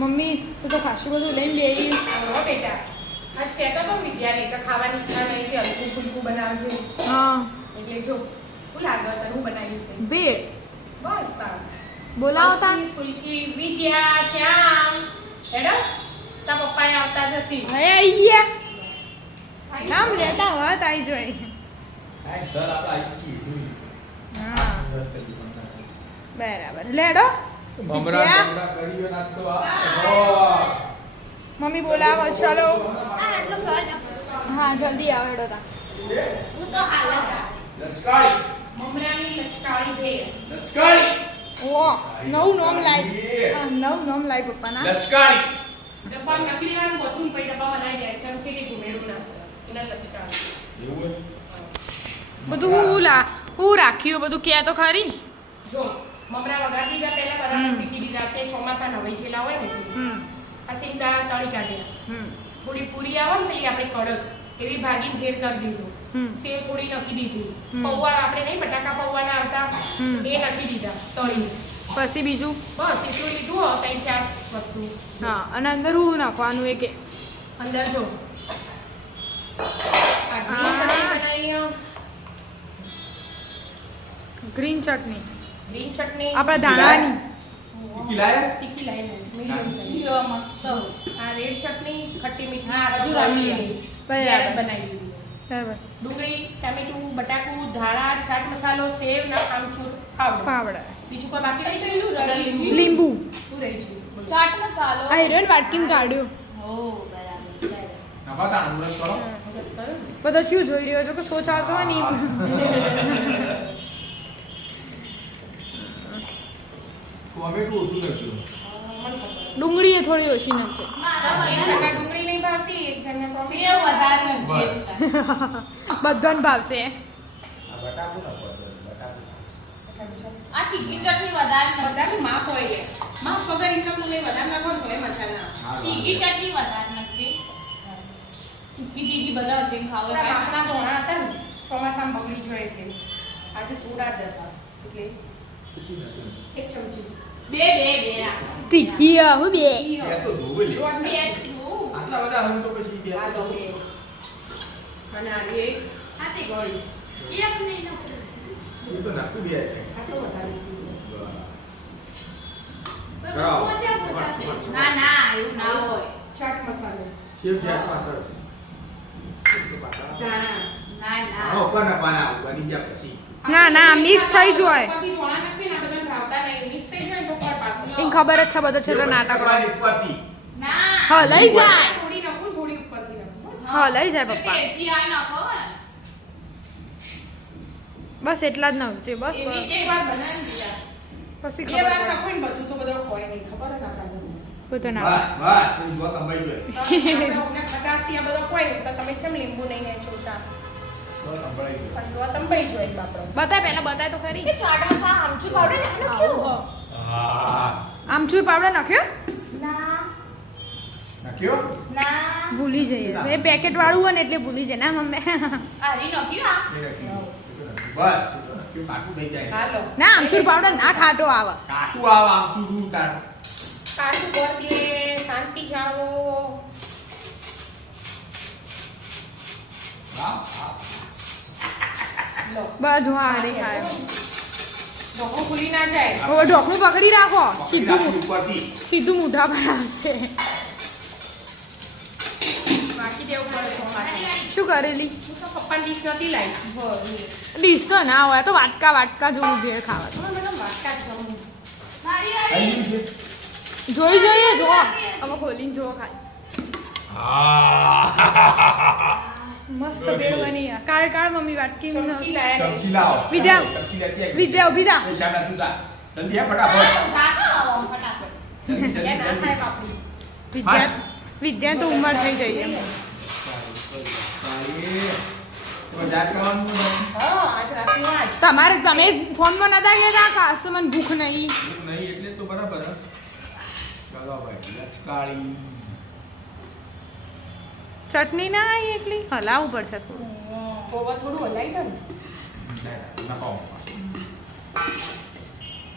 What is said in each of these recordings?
Mummy તું તો ખાસું બધું લઈને બેહી. હો બેટા, આજ કહેતો તો વિદ્યાને તો ખાવાની ઈચ્છા નહીં છે, હલકું ફૂલકું બનાવજે. હા એટલે જો શું લાગે તને હું બનાવ્યું છે? ભેળ બસ તાર બોલાવો તા. હલકી ફૂલકી વિદ્યા શ્યામ હેડો તા પપ્પાએ આવતા જશે. હવે આઈ નામ લેતા હોત આઈ જોઈ. હા બરાબર લેડો. મમ્મી બોલાવો ચલો. હા જલ્દી આવો હેડો તા. મમરાની લચકાળી ભેળ. ઓ નવું નોમ લાઈ. હા નવું નોમ લાઈ પપ્પાના. ડબ્બા નકલી વાળું બધું પછી ડબ્બા બનાવી દે ચમચીથી ઘુમેડું ના એના લચકાળી. બધું હું રાખ્યું બધું કે તો ખરી. જો મમરા વઘાર દીધા પહેલા બરાબર શીખી દીધા તે ચોમાસા નવાઈ છેલા હોય ને આ સિંગ દાણા તળી કાઢ્યા. થોડી પૂરી આવે ને પેલી આપણે કડક એવી ભાગીને ઝેર કરી દીધું. સેવ થોડી નાખી દીધી. પૌવા આપણે નહીં બટાકા પૌવા ના આવતા એ નાખી દીધા તળીને. પછી બીજું બસ એટલું લીધું હો ત્રણ ચાર વસ્તુ. હા અને અંદર હું નાખવાનું એ કે અંદર જો ગ્રીન ચટણી ગ્રીન ચટણી આપણા ધાણાની તીખી લાઈ મસ્ત. આ રેડ ચટણી ખટ્ટી મીઠી હજુ બનાવી બરાબર ડુંગળી ટામેટું બટાકું ધાણા ચાટ મસાલો સેવ ના આમચૂર પાવડા બીજું કોઈ બાકી રહી ગયું? લીંબુ શું રહી ગયું? ચાટ મસાલો આયરન વાટકીને કાઢ્યો. ઓ બરાબર બધો શું જોઈ રહ્યો છો કે સોચ આવતો હોય ને ડુંગળી એ થોડી ઓછી નાખજો. ડુંગળી નહીં ભાવતી એક જણને સેવ વધારે બધાને ભાવશે. આ તીખી ચટણી વધારે બધાનું માપ હોય છે. માપ વગર ઇન્કમ નહીં વધારે નાખો તો એ મજા ના આવે. તીખી ચટણી વધારે નથી તીખી બધા જેમ ખાવ આપણા માપના ધોણા હતા ને ચોમાસામાં બગડી જોઈએ એટલે આજે થોડા જ હતા એટલે એક ચમચી બે રાખો તીખી હું બે દોઢ બે બે છું આ તો બે અને આ એક હાથી ગળી એક નહીં આ તો વધારે ના એવું ના હોય ચાટ મસાલો ધાણા ના મિક્સ થઈ જાય. ઉપરથી ધોણા નાખીએ ને આ બધાને ભાવતા નહીં. મિક્સ થઈ જાય તો કોઈ પાછું એને ખબર જ છે બધો છેલ્લો નાટક ના હા લઈ જાય. થોડી નાખું ને થોડી ઉપરથી નાખું બસ. હા લઈ જાય પપ્પા. પેજી આ નાખો બસ એટલા જ નાખશે બસ એવી એક વાર બનાવી દીધા પછી બે ખબર વાર પડે. નાખો ને બધું તો બધો ખવાય નહીં ખબર જ ના પડે. બધું ના આપણે ખટાશથી આ બધો કોઈ નહીં તો તમે કેમ લીંબુ નહીં ને ચોટા પણ જો તંબાઈ જોઈએ બાપરો. બતાય તો ખરી. કે ચાટ મસાલા આમચૂર પાવડર નાખ્યો આમચૂર પાવડર નાખ્યો ના ભૂલી જઈએ એ પેકેટ વાળું હોય ને એટલે ભૂલી જાય ના મમ્મી. આરી નાખ્યું હાલો ના આમચૂર પાવડર ના ખાટો આવે. કાઢું કર દે શાંતિ જાળવો. લો બસ જો આ દેખાય. ઢોકળું ખુલી ના જાય. હવે ઢોકળું પકડી રાખો સીધું મૂઢા પર આવશે. નાખી દેવું પડે ચોમાસું. શું કરેલી હું તો પપ્પાની ડીશ નથી લાવી. ડીશ તો ના હોય તો વાટકા જેવું ભેળ ખાવા. મેડમ વાટકા જ ખાવું. જોઈએ જો અમે ખોલીને જો ખાય. મસ્ત ભેળ બની કાળ મમ્મી વાટકી ચમચી લાયા નહીં. વિદ્યા ઉભી થા. એ ના થાય બાપુ. વિદ્યા તો ઉંમર થઈ ગઈ એમ. હા આજ રાતની વાત. તમે ફોનમાં નતા ગયા ખાસ મને ભૂખ નહીં. ચટણી ના આવી એટલી હલાવવું પડશે થોડું. પૌવા થોડું હલાવી દો ને.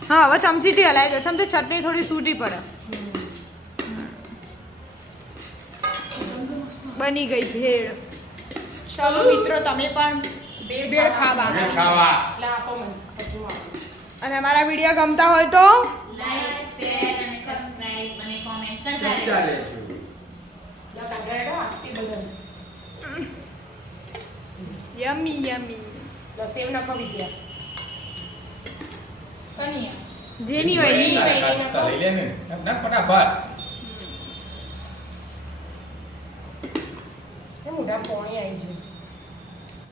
હા હવે ચમચીથી હલાવી દો ચમચી ચટણી થોડી સૂટી પડે. બની ગઈ ભેળ. ચલો મિત્રો તમે પણ ભેળ ખાવા. એટલે આપો મને હજુ આપો. અને અમારા વિડીયો ગમતા હોય તો લાઈક શેર અને સબસ્ક્રાઇબ અને કોમેન્ટ કરતા રહેજો લા કાગડા આપી બધાને. યમી યમી. લો સેવ નાખો વિદ્યા. કનિયા જેની હોય એની. લઈ લે ને ના ફટાફટ એ મોઢા પોણી આવી છે.